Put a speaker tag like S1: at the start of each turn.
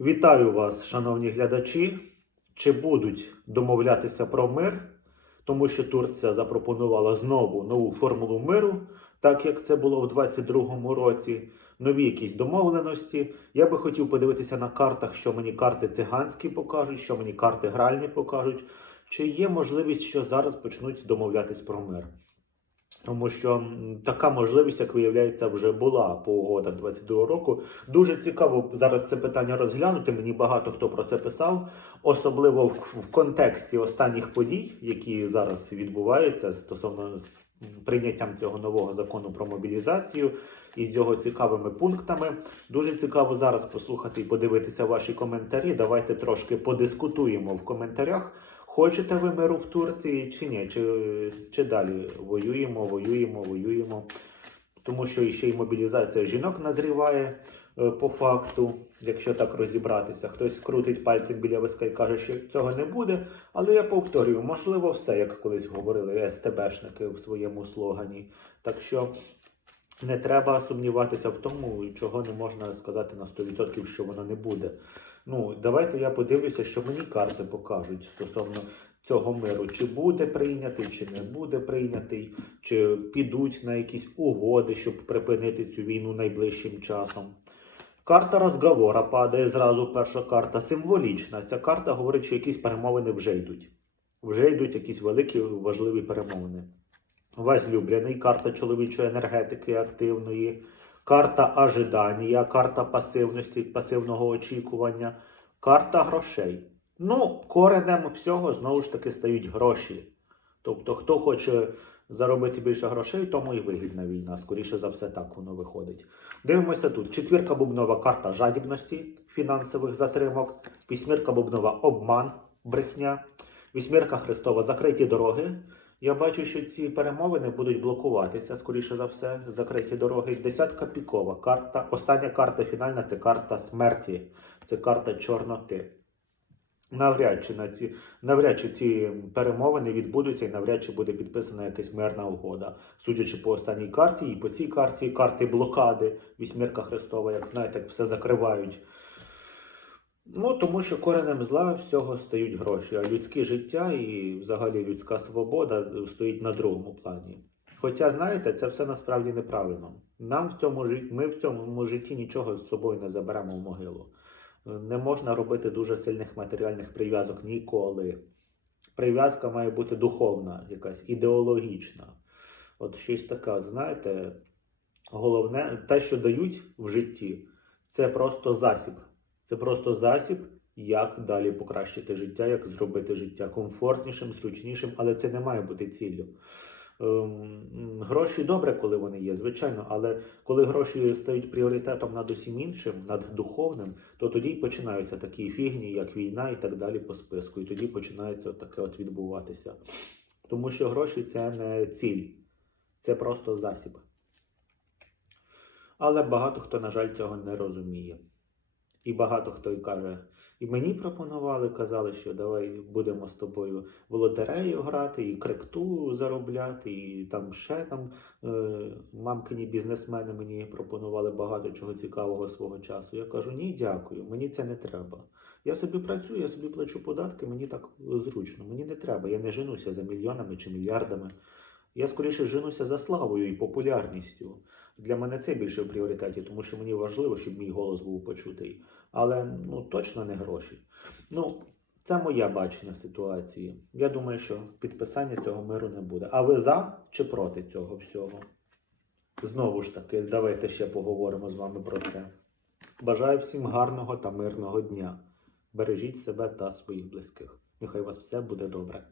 S1: Вітаю вас, шановні глядачі. Чи будуть домовлятися про мир? Тому що Турція запропонувала знову нову формулу миру, так як це було в 22-му році. Нові якісь домовленості. Я би хотів подивитися на картах, що мені карти циганські покажуть, що мені карти гральні покажуть. Чи є можливість, що зараз почнуть домовлятись про мир? Тому що така можливість, як виявляється, вже була по угодах 22 року. Дуже цікаво зараз це питання розглянути. Мені багато хто про це писав, особливо в, контексті останніх подій, які зараз відбуваються стосовно з прийняттям цього нового закону про мобілізацію і з його цікавими пунктами. Дуже цікаво зараз послухати і подивитися ваші коментарі. Давайте трошки подискутуємо в коментарях. Хочете ви миру в Турції чи ні? Чи, чи далі воюємо, воюємо, воюємо? Тому що ще й мобілізація жінок назріває е, по факту, якщо так розібратися. Хтось крутить пальцем біля виска і каже, що цього не буде. Але я повторюю, можливо, все, як колись говорили СТБшники в своєму слогані. Так що не треба сумніватися в тому, чого не можна сказати на 100%, що воно не буде. Ну, давайте я подивлюся, що мені карти покажуть стосовно цього миру, чи буде прийнятий, чи не буде прийнятий, чи підуть на якісь угоди, щоб припинити цю війну найближчим часом. Карта розговора падає зразу перша карта, символічна. Ця карта говорить, що якісь перемовини вже йдуть. Вже йдуть якісь великі важливі перемовини. Возлюблений, карта чоловічої енергетики активної, карта ожидання, карта пасивності, пасивного очікування, карта грошей. Ну, коренем всього знову ж таки стають гроші. Тобто, хто хоче заробити більше грошей, тому і вигідна війна. Скоріше за все, так воно виходить. Дивимося тут. Четвірка бубнова карта жадібності, фінансових затримок, вісьмірка бубнова обман, брехня, вісьмірка Христова закриті дороги. Я бачу, що ці перемовини будуть блокуватися, скоріше за все, закриті дороги. Десятка пікова карта. Остання карта фінальна це карта смерті, це карта чорноти. Навряд чи на ці навряд чи ці перемовини відбудуться і навряд чи буде підписана якась мирна угода. Судячи по останній карті, і по цій карті карти блокади, вісьмірка Христова, як знаєте, все закривають. Ну, тому що коренем зла всього стають гроші, а людське життя і взагалі людська свобода стоїть на другому плані. Хоча, знаєте, це все насправді неправильно. Нам в цьому ми в цьому житті нічого з собою не заберемо в могилу. Не можна робити дуже сильних матеріальних прив'язок ніколи. Прив'язка має бути духовна, якась ідеологічна. От щось таке, от знаєте, головне, те, що дають в житті, це просто засіб. Це просто засіб, як далі покращити життя, як зробити життя комфортнішим, зручнішим, але це не має бути ціллю. Ем, Гроші добре, коли вони є, звичайно, але коли гроші стають пріоритетом над усім іншим, над духовним, то тоді й починаються такі фігні, як війна і так далі по списку. І тоді починається таке от відбуватися. Тому що гроші це не ціль, це просто засіб. Але багато хто, на жаль, цього не розуміє. І багато хто й каже, і мені пропонували, казали, що давай будемо з тобою в лотерею грати, і крипту заробляти, і там ще там е, мамкині бізнесмени мені пропонували багато чого цікавого свого часу. Я кажу, ні, дякую, мені це не треба. Я собі працюю, я собі плачу податки, мені так зручно, мені не треба. Я не женуся за мільйонами чи мільярдами. Я скоріше женуся за славою і популярністю. Для мене це більше в пріоритеті, тому що мені важливо, щоб мій голос був почутий. Але ну точно не гроші. Ну, це моє бачення ситуації. Я думаю, що підписання цього миру не буде. А ви за чи проти цього всього? Знову ж таки, давайте ще поговоримо з вами про це. Бажаю всім гарного та мирного дня. Бережіть себе та своїх близьких. Нехай у вас все буде добре.